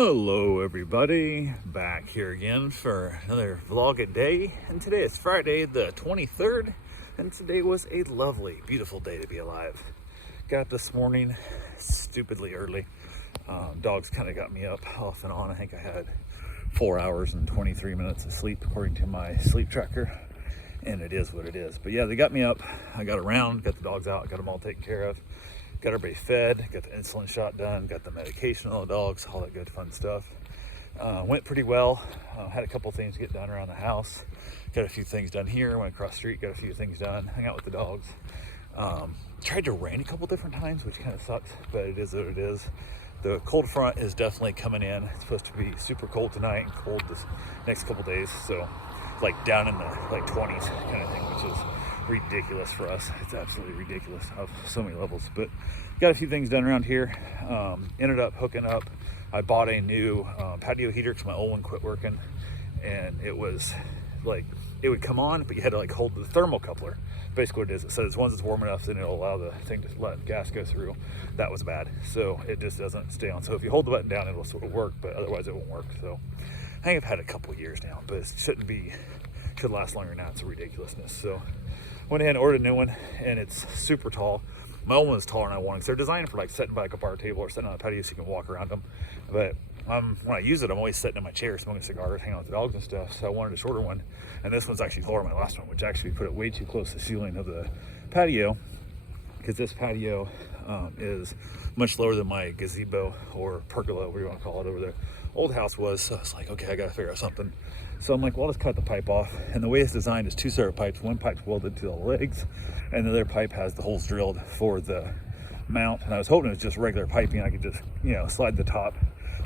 Hello everybody, back here again for another vlog a day, and today is Friday the 23rd, and today was a lovely, beautiful day to be alive. Got up this morning stupidly early. Dogs kind of got me up off and on. I think I had 4 hours and 23 minutes of sleep according to my sleep tracker, and it is what it is. But yeah, they got me up. I got around, got the dogs out, got them all taken care of. Got everybody fed, got the insulin shot done, got the medication on the dogs, all that good fun stuff. Went pretty well. Had a couple things to get done around the house. Got a few things done here, went across the street, got a few things done, hung out with the dogs. Tried to rain a couple different times, which kind of sucks, but it is what it is. The cold front is definitely coming in. It's supposed to be super cold tonight and cold this next couple days. So like down in the 20s kind of thing, which is ridiculous for us. It's absolutely ridiculous on so many levels. But got a few things done around here. Ended up hooking up. I bought a new patio heater because my old one quit working, and it was like it would come on, but you had to like hold the thermocoupler. Basically what it is, it says once it's warm enough, then it'll allow the thing to let gas go through. That was bad, so it just doesn't stay on. So if you hold the button down, it'll sort of work, but otherwise it won't work. So I think I've had it a couple of years now, but it shouldn't be, could last longer than that. It's a ridiculousness. So went ahead and ordered a new one, and it's super tall. My old one is taller than I wanted, because they're designed for like sitting by like a bar table or sitting on a patio so you can walk around them. But when I use it, I'm always sitting in my chair smoking cigars, hanging out with the dogs and stuff. So I wanted a shorter one, and this one's actually taller than my last one, which actually put it way too close to the ceiling of the patio, because this patio is much lower than my gazebo or pergola, whatever you want to call it, over the old house was. So I was like, okay, I gotta figure out something. So I'm like, well, let's cut the pipe off. And the way it's designed is two separate pipes. One pipe's welded to the legs, and the other pipe has the holes drilled for the mount. And I was hoping it was just regular piping. I could just, slide the top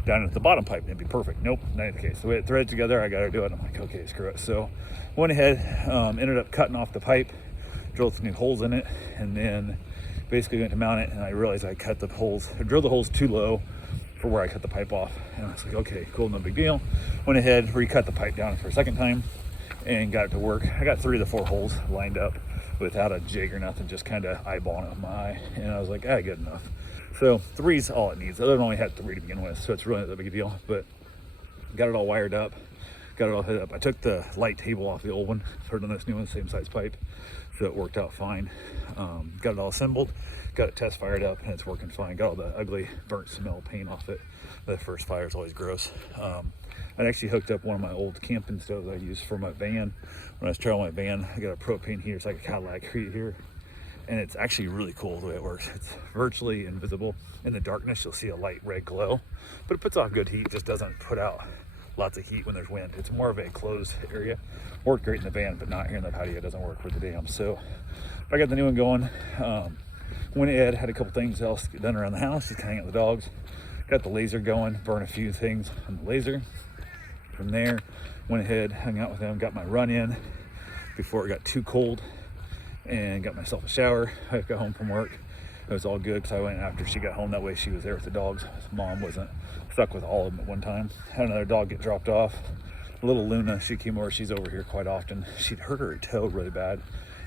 down into the bottom pipe and it'd be perfect. Nope, not the case. The way it threaded together, I gotta do it. I'm like, okay, screw it. So went ahead, ended up cutting off the pipe, drilled some new holes in it, and then basically went to mount it, and I realized I cut the holes, I drilled the holes too low for where I cut the pipe off. And I was like, okay, cool, no big deal. Went ahead, recut the pipe down for a second time and got it to work. I got 3 of the 4 holes lined up without a jig or nothing, just kind of eyeballing it with my eye. And I was like, good enough. So 3's all it needs. The other one only had 3 to begin with, so it's really not that big a deal. But got it all wired up, got it all hooked up. I took the light table off the old one, put it on this new one, same size pipe, so it worked out fine. Got it all assembled, got it test fired up, and it's working fine. Got all the ugly burnt smell paint off it. The first fire is always gross. I actually hooked up one of my old camping stoves I used for my van. When I was traveling my van, I got a propane heater. It's like a Cadillac here, and it's actually really cool the way it works. It's virtually invisible. In the darkness, you'll see a light red glow, but it puts off good heat. It just doesn't put out lots of heat when there's wind. It's more of a closed area. Worked great in the van, but not here in the patio. It doesn't work with the dam. So I got the new one going. Went ahead, had a couple things else get done around the house, just hang out with the dogs. Got the laser going, burn a few things on the laser. From there, went ahead, hung out with them, got my run in before it got too cold, and got myself a shower. I got home from work. It was all good because I went after she got home. That way she was there with the dogs. His mom wasn't stuck with all of them at one time. Had another dog get dropped off. Little Luna, she came over. She's over here quite often. She'd hurt her toe really bad,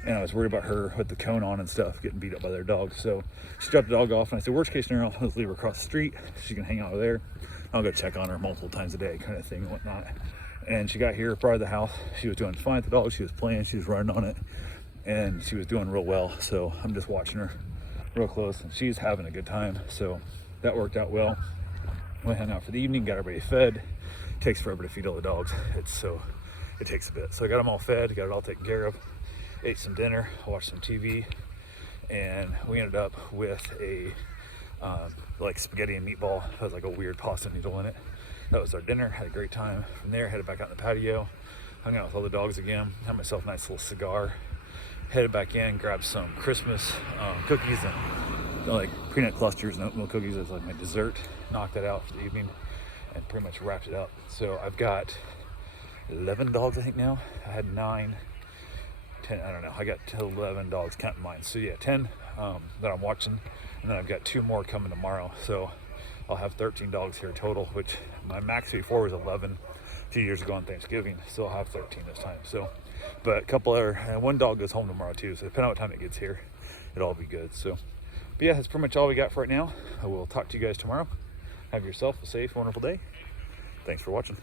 and I was worried about her with the cone on and stuff getting beat up by their dogs. So she dropped the dog off, and I said, worst case scenario, let's leave her across the street. She can hang out over there. I'll go check on her multiple times a day, kind of thing and whatnot. And she got here, brought her to the house. She was doing fine with the dog. She was playing, she was running on it, and she was doing real well. So I'm just watching her real close, and she's having a good time. So that worked out well. Went hung out for the evening, got everybody fed. It takes forever to feed all the dogs. It takes a bit. So I got them all fed, got it all taken care of. Ate some dinner, watched some TV, and we ended up with a like spaghetti and meatball. It has like a weird pasta noodle in it. That was our dinner. Had a great time. From there, headed back out in the patio, hung out with all the dogs again, had myself a nice little cigar, headed back in, grabbed some Christmas cookies and like peanut clusters and oatmeal cookies as like my dessert. Knocked that out for the evening and pretty much wrapped it up. So I've got 11 dogs I think now. I had 9, 10, I don't know. I got 11 dogs counting mine. So yeah, 10 that I'm watching, and then I've got 2 more coming tomorrow. So I'll have 13 dogs here total, which my max before was 11 2 years ago on Thanksgiving. Still have 13 this time. So, but a couple other, and one dog goes home tomorrow too. So depending on what time it gets here, it'll all be good. So, but yeah, that's pretty much all we got for right now. I will talk to you guys tomorrow. Have yourself a safe, wonderful day. Thanks for watching.